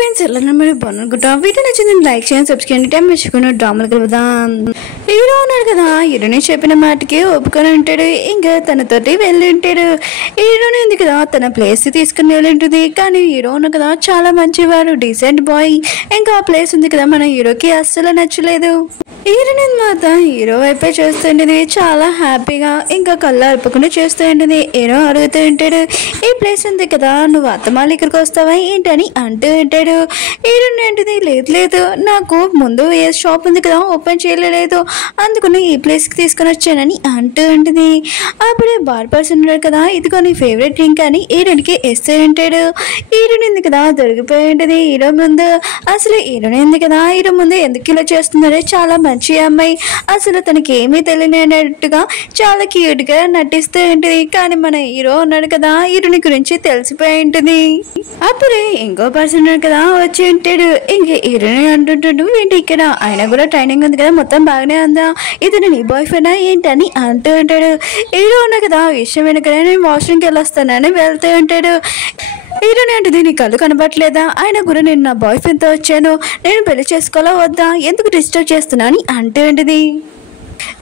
Friends ఎలా మీరు బాగునుకుంటా video నచ్చింది లైక్ చేయండి సబ్స్క్రైబ్ టైం మర్చిపోయిన డ్రామాలు కలుద్దాం. హీరో ఉన్నాడు కదా, హీరోని చెప్పిన మాటకి ఒప్పుకొని ఉంటాడు. ఇంకా తనతోటి వెళ్ళి ఉంటాడు. హీరోని ఉంది కదా తన ప్లేస్ తీసుకుని వెళ్ళి ఉంటుంది. కానీ హీరో ఉన్న కదా చాలా మంచివారు, డీసెంట్ బాయ్. ఇంకా ఆ ప్లేస్ ఉంది కదా మన హీరోకి అస్సలు నచ్చలేదు. హీరోని మాత్రం హీరో వైపే చూస్తుండేది చాలా హ్యాపీగా. ఇంకా కళ్ళు అర్పకుండా చూస్తూ ఉంటుంది. హీరో అడుగుతూ ఉంటాడు, ఈ ప్లేస్ ఉంది కదా నువ్వు అత్తమాలు ఇక్కడికి వస్తావా ఏంటని అంటూ ఉంటాడు. హీరోని ఏంటిది, లేదు లేదు నాకు ముందు ఏ షాప్ ఉంది కదా ఓపెన్ చేయలేదు, అందుకని ఈ ప్లేస్కి తీసుకొని వచ్చానని అంటూ ఉంటుంది. అప్పుడే బార్ పర్సన్ ఉన్నాడు కదా, ఇదిగో నీ ఫేవరెట్ డ్రింక్ అని హీరోనికి ఇస్తూ ఉంటాడు. హీరోని ఉంది కదా దొరికిపోయి ఉంటుంది హీరో ముందు. అసలు హీరోని ఉంది కదా హీరో ముందు ఎందుకు ఇలా చేస్తున్నారో, చాలా మంచి అమ్మాయి, అసలు తనకి ఏమీ తెలియనట్టుగా చాలా క్యూట్గా నటిస్తూ ఉంటుంది. కానీ మన హీరో ఉన్నాడు కదా హీరోని గురించి తెలిసిపోయి ఉంటుంది. అప్పుడే ఇంకో పర్సన్ ఉన్నాడు కదా వచ్చి ఉంటాడు. ఇంక హీరోని అంటుంటాడు, ఏంటి ఇక్కడ ఆయన కూడా ట్రైనింగ్ ఉంది కదా మొత్తం బాగానే ఉందా, ఇతను నీ బాయ్ ఫ్రెండా ఏంటని అంటూ ఉంటాడు. హీరో ఉన్నాడు కదా విషయం వెనుకనే నేను వాష్రూమ్కి వెళ్ళొస్తానని వెళ్తూ ఉంటాడు. హీరోని అంటుంది, నీ కళ్ళు కనబట్లేదా, ఆయన కూడా నేను నా బాయ్ ఫ్రెండ్తో వచ్చాను, నేను పెళ్లి చేసుకోవాలా వద్దా, ఎందుకు డిస్టర్బ్ చేస్తున్నా అని అంటూ ఉంటుంది.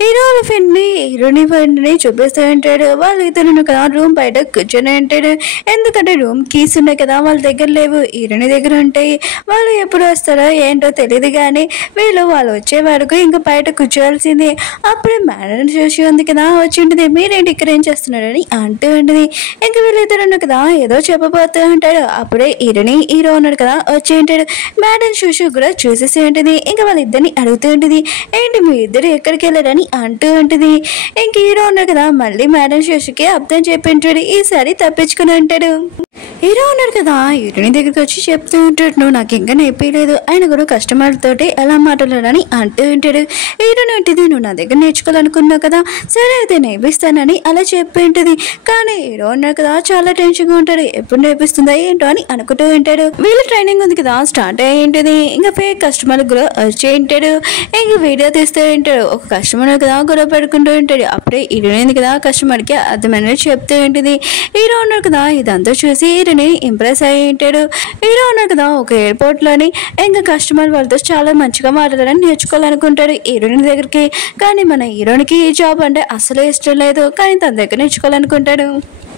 హీరో వాళ్ళ ఫ్రెండ్ని చూపిస్తూ ఉంటాడు. వాళ్ళు ఇతను కదా రూమ్ బయట కూర్చొని ఉంటాడు. ఎందుకంటే రూమ్ కీస్ ఉన్నాయి కదా వాళ్ళ దగ్గర లేవు, హీరోని దగ్గర ఉంటాయి. వాళ్ళు ఎప్పుడు వస్తారో ఏంటో తెలియదు, కానీ వాళ్ళు వచ్చే వరకు ఇంకా బయట కూర్చోవలసింది. అప్పుడే మేడం చూసి ఉంది కదా వచ్చి ఉంటుంది, మీరేంటి ఇక్కడ ఏం చేస్తున్నారని అంటూ ఉంటుంది. ఇంకా వీళ్ళిద్దరు కదా ఏదో చెప్పబోతూ ఉంటాడు. అప్పుడే హీరో ఉన్నాడు కదా వచ్చి ఉంటాడు. మేడం చూసి కూడా చూసేసి ఉంటుంది. ఇంకా వాళ్ళిద్దరిని అడుగుతూ ఉంటుంది, ఏంటి మీ ఇద్దరు ఎక్కడికి వెళ్ళారని అంటూ ఉంటుంది. ఇంక హీరో ఉన్నాడు కదా మళ్ళీ మేడం శశికి అర్థం చెప్పింటాడు. ఈసారి తప్పించుకుని ఉంటాడు. హీరో ఉన్నాడు కదా హీరోని దగ్గరికి వచ్చి చెప్తూ ఉంటాడు, నువ్వు నాకు ఇంకా నేర్పించలేదు, ఆయన కూడా కస్టమర్లతోటి ఎలా మాట్లాడాలని అంటూ ఉంటాడు. హీరోని ఉంటుంది, నువ్వు నా దగ్గర నేర్చుకోవాలనుకున్నావు కదా, సరే అయితే నేర్పిస్తానని అలా చెప్పి ఉంటుంది. కానీ హీరో ఉన్నాడు కదా చాలా టెన్షన్గా ఉంటాడు, ఎప్పుడు నేర్పిస్తుందా ఏంటో అని అనుకుంటూ ఉంటాడు. వీళ్ళ ట్రైనింగ్ ఉంది కదా స్టార్ట్ అయ్యి ఉంటుంది. ఇంకా ఫేక్ కస్టమర్ కూడా వచ్చి ఉంటాడు. ఇంక వీడియో తీస్తూ ఉంటాడు. ఒక కస్టమర్ కదా గొడవ పెట్టుకుంటూ ఉంటాడు. అప్పుడే హీరోని కదా కస్టమర్కి అర్థమైనట్టు చెప్తూ ఉంటుంది. హీరో ఉన్నాడు కదా ఇదంతా చూసి హీరోని ఇంప్రెస్ అయ్యి ఉంటాడు. హీరో ఉన్నాడు కదా ఒక ఎయిర్పోర్ట్ లోని ఇంకా కస్టమర్ వాళ్ళతో చాలా మంచిగా మాట్లాడాలని నేర్చుకోవాలనుకుంటాడు హీరోని దగ్గరికి. కానీ మన హీరోనికి ఈ జాబ్ అంటే అసలు ఇష్టం లేదు, కానీ తన దగ్గర నేర్చుకోవాలనుకుంటాడు.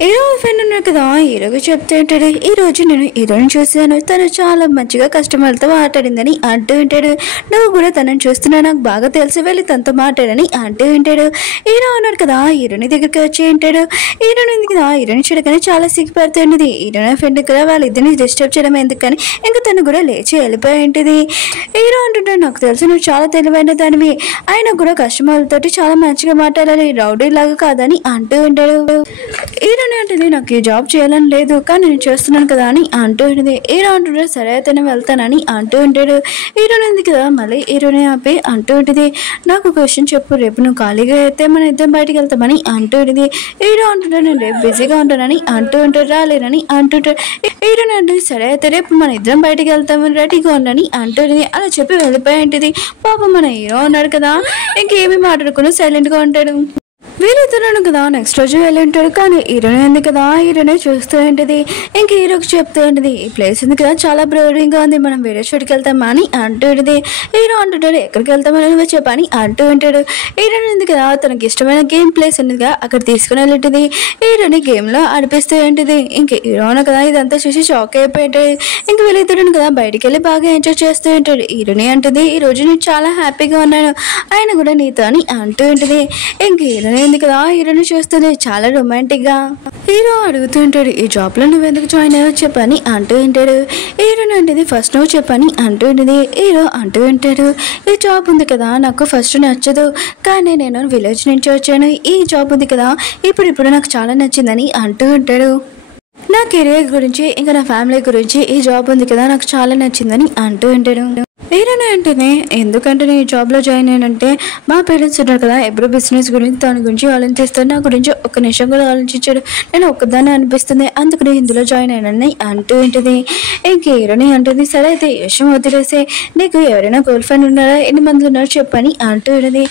హీరో ఫ్రెండ్ ఉన్నాడు కదా హీరోకి చెప్తూ ఉంటాడు, ఈ రోజు నేను హీరోని చూశాను, తను చాలా మంచిగా కస్టమర్లతో మాట్లాడిందని అంటూ ఉంటాడు. నువ్వు కూడా తనని చూస్తున్నా, నాకు బాగా తెలిసి వెళ్ళి తనతో మాట్లాడని అంటూ ఉంటాడు. హీరో ఉన్నాడు కదా హీరోని దగ్గరికి వచ్చి ఉంటాడు. హీరోని ఉంది కదా హీరోని చూడగానే చాలా సిగ్గుపడుతుంది. హీరోని ఫ్రెండ్ కదా వాళ్ళిద్దరిని డిస్టర్బ్ చేయడం ఎందుకని ఇంకా తను కూడా లేచి వెళ్ళిపోయి ఉంటుంది. హీరో అంటుంటాడు, నాకు తెలుసు నువ్వు చాలా తెలివైన దానివి, ఆయన కూడా కస్టమర్లతోటి చాలా మంచిగా మాట్లాడాలి, రౌడీ లాగా కాదని అంటూ ఉంటాడు. హీరో అంటే నాకు ఈ జాబ్ చేయాలని లేదు, కానీ నేను చేస్తున్నాను కదా అని అంటూ ఉంటుంది. హీరో అంటుంటాడు, సరే అయితేనే వెళ్తానని అంటూ ఉంటాడు. హీరోని ఉంది కదా మళ్ళీ హీరోని ఆపి అంటూ ఉంటుంది, నాకు ఒక విషయం చెప్పు, రేపు నువ్వు ఖాళీగా అయితే మన ఇద్దరం బయటకు వెళ్తామని అంటూ ఉంటుంది. హీరో అంటుంటాడు, నేను రేపు బిజీగా ఉంటానని అంటూ ఉంటాడు, రాలేనని అంటుంటాడు. హీరోని అంటుంది, సరే అయితే రేపు మన ఇద్దరం బయటకు వెళ్తామని రెడీగా ఉండని అంటుంది. అలా చెప్పి వెళ్ళిపోయి ఉంటుంది. పాపం మన హీరో ఉన్నాడు కదా ఇంకేమీ మాట్లాడుకుని సైలెంట్గా ఉంటాడు. వీళ్ళిద్దరు కదా నెక్స్ట్ రోజు వెళ్ళి ఉంటాడు. కానీ హీరోనే ఉంది కదా హీరోనే చూస్తూ ఉంటుంది. ఇంక హీరోకి చెప్తూ ఉంటుంది, ఈ ప్లేస్ ఉంది కదా చాలా బ్రోడింగ్గా ఉంది, మనం వేరే చోటుకి వెళ్తామా అని అంటూ ఉంటుంది. హీరో అంటుంటాడు, ఎక్కడికి వెళ్తామని నువ్వు చెప్పని అంటూ ఉంటాడు. హీరోని ఉంది కదా తనకి ఇష్టమైన గేమ్ ప్లేస్ ఉంది కదా అక్కడ తీసుకుని వెళ్ళింటుంది. హీరోని గేమ్లో అనిపిస్తూ ఉంటుంది. ఇంక హీరోను కదా ఇదంతా చూసి షాక్ అయిపోయి ఉంటాడు. ఇంక వీళ్ళిద్దరు కదా బయటికి వెళ్ళి బాగా ఎంజాయ్ చేస్తూ ఉంటాడు. హీరోని అంటుంది, ఈ రోజు నేను చాలా హ్యాపీగా ఉన్నాను, ఆయన కూడా నీతో అని అంటూ ఉంటుంది. ఇంక హీరోని కదా హీరోని చూస్తుంది చాలా రొమాంటిక్ గా. హీరో అడుగుతూ ఉంటాడు, ఈ జాబ్ లో నువ్వు ఎందుకు జాయిన్ అయ్యావు చెప్పని అంటూ ఉంటాడు. హీరోని అంటే ఫస్ట్ నువ్వు చెప్పని అంటూ ఉంటుంది. హీరో అంటూ ఉంటాడు, ఈ జాబ్ ఉంది కదా నాకు ఫస్ట్ నచ్చదు, కానీ నేను విలేజ్ నుంచి వచ్చాను, ఈ జాబ్ ఉంది కదా ఇప్పుడు నాకు చాలా నచ్చిందని అంటూ ఉంటాడు. నా కెరియర్ గురించి ఇంకా నా ఫ్యామిలీ గురించి ఈ జాబ్ ఉంది కదా నాకు చాలా నచ్చిందని అంటూ ఉంటాడు. హీరోనే అంటేనే ఎందుకంటే నేను జాబ్లో జాయిన్ అయ్యానంటే మా పేరెంట్స్ ఉన్నారు కదా ఎప్పుడు బిజినెస్ గురించి దాని గురించి ఆలోచిస్తాను, నా గురించి ఒక్క నిమిషం కూడా ఆలోచించాడు, నేను ఒక్కదాన్ని అనిపిస్తుంది అందుకని ఇందులో జాయిన్ అయ్యానని అంటూ ఉంటుంది. ఇంక హీరోని అంటుంది సరే అయితే ఈ విషయం వదిలేసే, నీకు ఎవరైనా గర్ల్ ఫ్రెండ్ ఉన్నారా, ఎన్ని మంది ఉన్నారు చెప్పని అంటూ ఉంటుంది.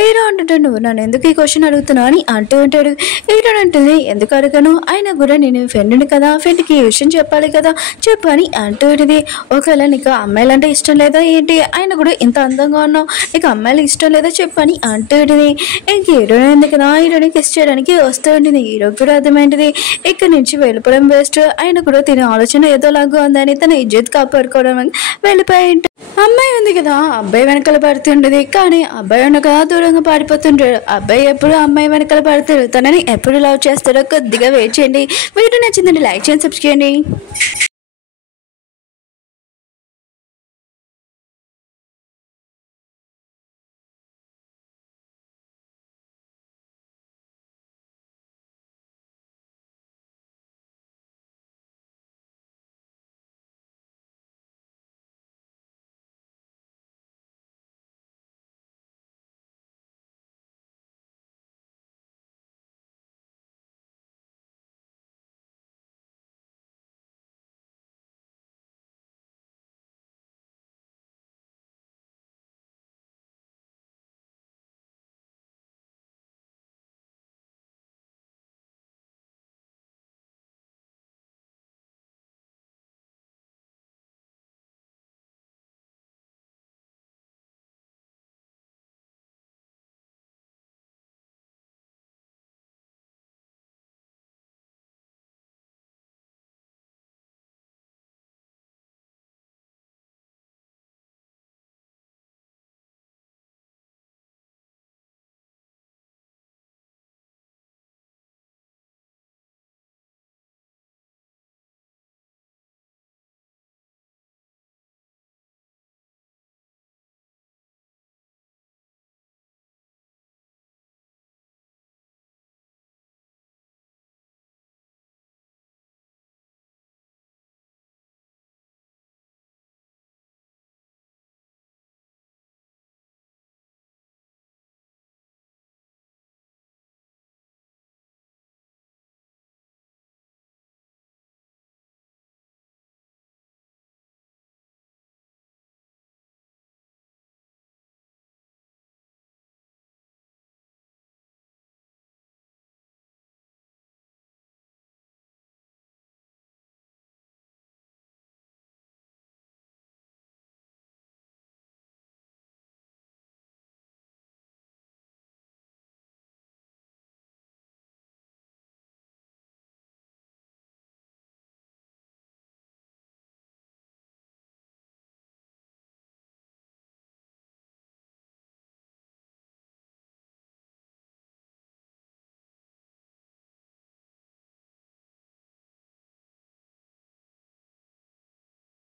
హీరో అంటుంటాడు నువ్వు నన్ను ఎందుకు ఈ క్వశ్చన్ అడుగుతున్నావు అని అంటూ ఉంటాడు. హీరో అంటుంది ఎందుకు అడగను, అయినా కూడా నేను ఫ్రెండ్ని కదా, ఫ్రెండ్కి ఈ విషయం చెప్పాలి కదా చెప్పని అంటూ ఉంటుంది. ఒకవేళ నీకు అమ్మాయిలంటే ఇష్టం లేదా ఏంటి, ఆయన కూడా ఇంత అందంగా ఉన్నావు, నీకు అమ్మాయిలు ఇష్టం లేదా చెప్పని అంటూ ఉంటుంది. ఇంక హీరోయిన్ ఉంది కదా, హీరోని కిస్ చేయడానికి వస్తూ ఉంటుంది. హీరోకి కూడా అర్థమైంటుంది ఇక్కడ నుంచి వెళ్ళిపోవడం బెస్ట్, ఆయన కూడా తినే ఆలోచన ఏదోలాగా ఉందని తన ఇజ్జత్ కాపాడుకోవడం వెళ్ళిపోయి ఉంటుంది. అమ్మాయి ఉంది కదా అబ్బాయి వెనకాల పడుతుండేది, కానీ అబ్బాయి ఉన్న కదా దూరంగా పారిపోతుంటాడు. అబ్బాయి ఎప్పుడు అమ్మాయి వెనకాల పడతాడు, తనని ఎప్పుడు లవ్ చేస్తాడో కొద్దిగా వెయిట్ చేయండి. వీడియో నచ్చిందండి లైక్ చేయండి, సబ్స్క్రైబ్ చేయండి.